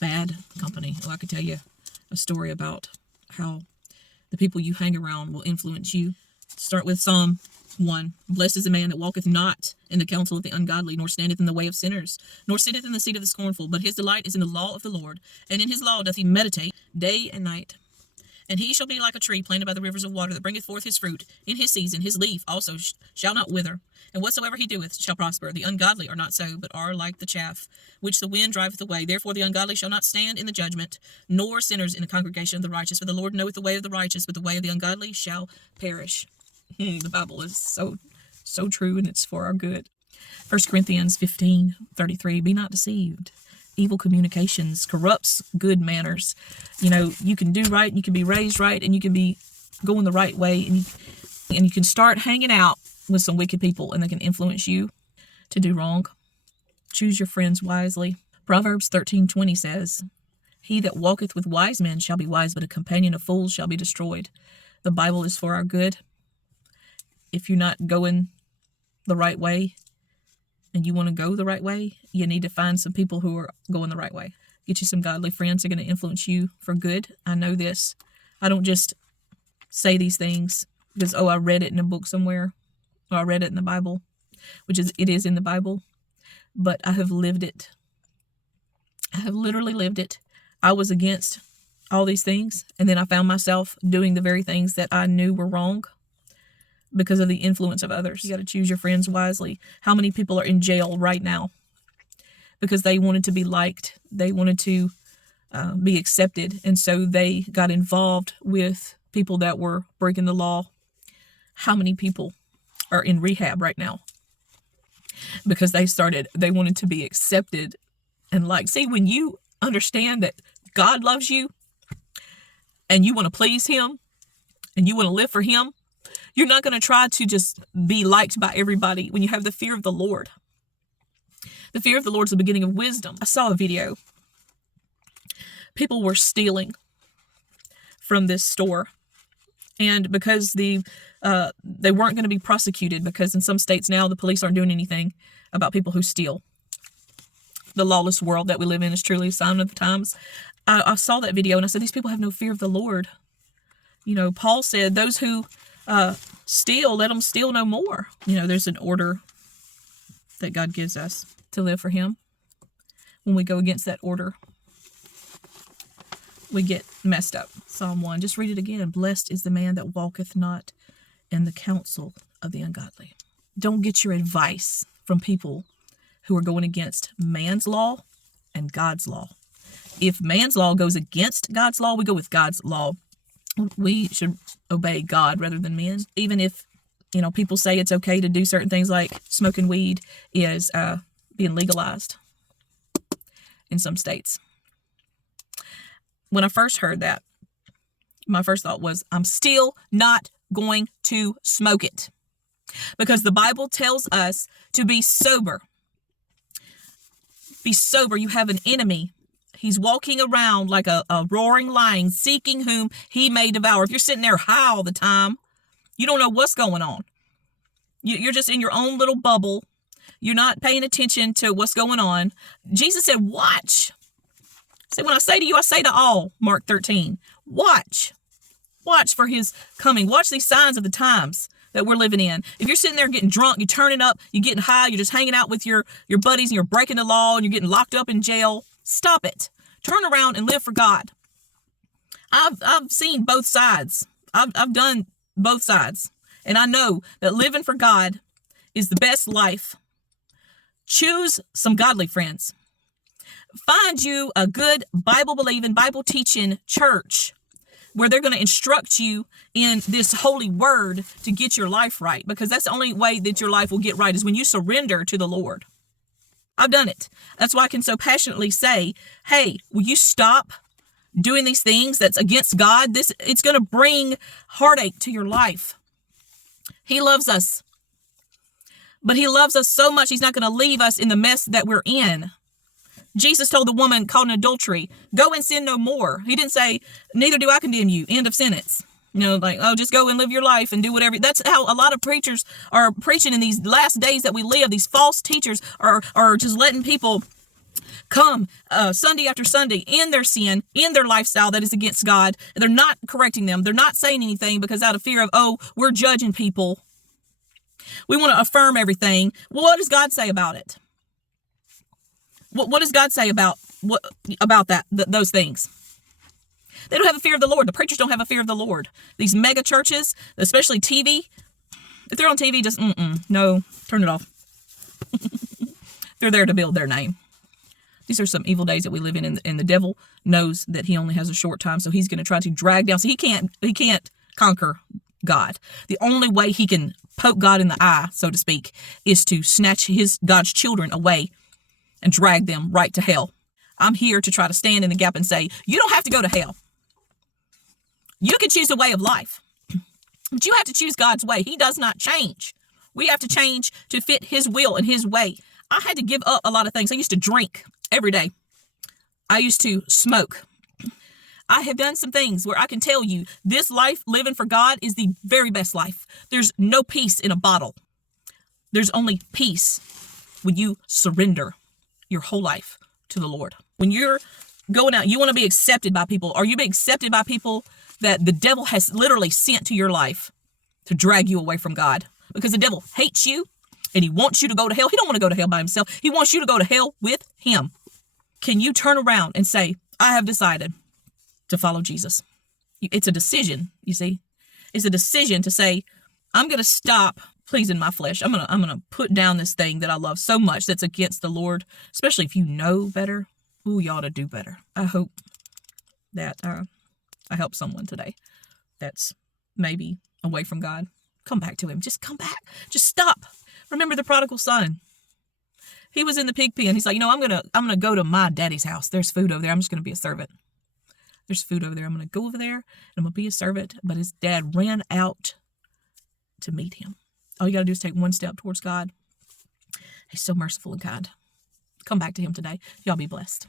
bad company. Oh, I could tell you a story about how the people you hang around will influence you. Start with Psalm 1. Blessed is the man that walketh not in the counsel of the ungodly, nor standeth in the way of sinners, nor sitteth in the seat of the scornful, but his delight is in the law of the Lord, and in his law doth he meditate day and night. And he shall be like a tree planted by the rivers of water, that bringeth forth his fruit in his season. His leaf also shall not wither, and whatsoever he doeth shall prosper. The ungodly are not so, but are like the chaff, which the wind driveth away. Therefore the ungodly shall not stand in the judgment, nor sinners in the congregation of the righteous. For the Lord knoweth the way of the righteous, but the way of the ungodly shall perish. The Bible is so true, and it's for our good. 1 Corinthians 15:33. Be not deceived. Evil communications corrupts good manners. You can do right, and you can be raised right, and you can be going the right way, and you can start hanging out with some wicked people, and they can influence you to do wrong. Choose your friends wisely. Proverbs 13:20 says, he that walketh with wise men shall be wise, but a companion of fools shall be destroyed. The Bible is for our good. If you're not going the right way, and you want to go the right way, you need to find some people who are going the right way. Get you some godly friends who are going to influence you for good. I know this. I don't just say these things because, I read it in a book somewhere, or I read it in the Bible, it is in the Bible, but I have lived it. I have literally lived it. I was against all these things, and then I found myself doing the very things that I knew were wrong, because of the influence of others. You got to choose your friends wisely. How many people are in jail right now because they wanted to be liked, they wanted to be accepted, and so they got involved with people that were breaking the law? How many people are in rehab right now because they wanted to be accepted and liked? See, when you understand that God loves you and you want to please him and you want to live for him, you're not going to try to just be liked by everybody. When you have the fear of the Lord, the fear of the Lord is the beginning of wisdom. I saw a video. People were stealing from this store, and because they weren't going to be prosecuted, because in some states now the police aren't doing anything about people who steal. The lawless world that we live in is truly a sign of the times. I saw that video and I said, these people have no fear of the Lord. Paul said, those who steal, let them steal no more. There's an order that God gives us to live for him. When we go against that order, we get messed up. Psalm 1, just read it again. Blessed is the man that walketh not in the counsel of the ungodly. Don't get your advice from people who are going against man's law and God's law. If man's law goes against God's law, we go with God's law. We should obey God rather than men. Even if, people say it's okay to do certain things, like smoking weed is being legalized in some states. When I first heard that, my first thought was, I'm still not going to smoke it, because the Bible tells us to be sober. Be sober. You have an enemy. He's walking around like a roaring lion, seeking whom he may devour. If you're sitting there high all the time, you don't know what's going on. You're just in your own little bubble. You're not paying attention to what's going on. Jesus said, watch. Say, when I say to you, I say to all, Mark 13, watch. Watch for his coming. Watch these signs of the times that we're living in. If you're sitting there getting drunk, you're turning up, you're getting high, you're just hanging out with your buddies, and you're breaking the law, and you're getting locked up in jail, stop it. Turn around and live for God. I've seen both sides. I've done both sides. And I know that living for God is the best life. Choose some godly friends. Find you a good Bible-believing, Bible-teaching church where they're going to instruct you in this holy word to get your life right. Because that's the only way that your life will get right, is when you surrender to the Lord. I've done it. That's why I can so passionately say, hey, will you stop doing these things that's against God? It's going to bring heartache to your life. He loves us. But he loves us so much, he's not going to leave us in the mess that we're in. Jesus told the woman caught in adultery, go and sin no more. He didn't say, neither do I condemn you. End of sentence. Just go and live your life and do whatever. That's how a lot of preachers are preaching in these last days that we live. These false teachers are just letting people come Sunday after Sunday in their sin, in their lifestyle that is against God. They're not correcting them. They're not saying anything because out of fear of, oh, we're judging people. We want to affirm everything. Well, what does God say about it? What does God say about those things? They don't have a fear of the Lord. The preachers don't have a fear of the Lord. These mega churches, especially TV, if they're on TV, just no, turn it off. They're there to build their name. These are some evil days that we live in, and the devil knows that he only has a short time, so he's going to try to drag down. So he can't conquer God. The only way he can poke God in the eye, so to speak, is to snatch God's children away and drag them right to hell. I'm here to try to stand in the gap and say, you don't have to go to hell. You can choose a way of life, but you have to choose God's way. He does not change. We have to change to fit his will and his way. I had to give up a lot of things. I used to drink every day. I used to smoke. I have done some things where I can tell you this life living for God is the very best life. There's no peace in a bottle. There's only peace when you surrender your whole life to the Lord. When you're going out, you want to be accepted by people. Are you being accepted by people that the devil has literally sent to your life to drag you away from God? Because the devil hates you and he wants you to go to hell. He don't want to go to hell by himself. He wants you to go to hell with him. Can you turn around and say, I have decided to follow Jesus? It's a decision, you see. It's a decision to say, I'm going to stop pleasing my flesh. I'm going to put down this thing that I love so much that's against the Lord, especially if you know better. Ooh, you ought to do better. I hope that I help someone today that's maybe away from God. Come back to him. Just come back. Just stop. Remember the prodigal son. He was in the pig pen. He's like, I'm gonna go to my daddy's house. There's food over there. I'm just gonna be a servant. There's food over there. I'm gonna go over there and I'm gonna be a servant. But his dad ran out to meet him. All you gotta do is take one step towards God. He's so merciful and kind. Come back to him today. Y'all be blessed.